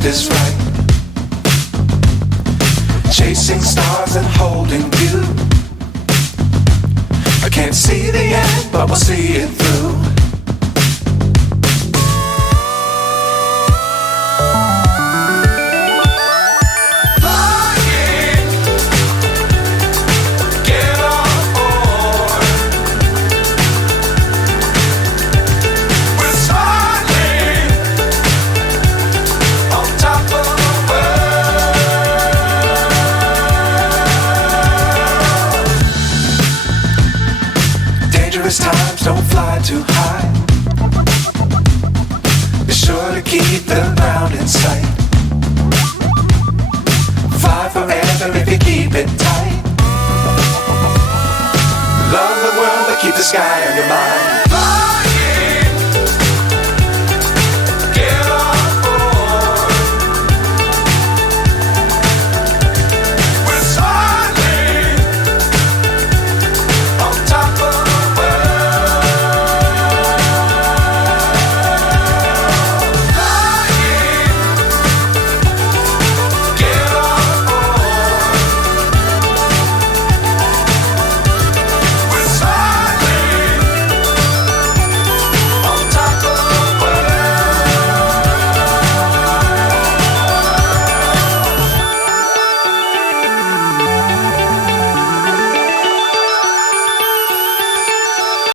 left is right. Chasing stars and holding you. I can't see the end, but we'll see it through. Times don't fly too high. Be sure to keep the ground in sight.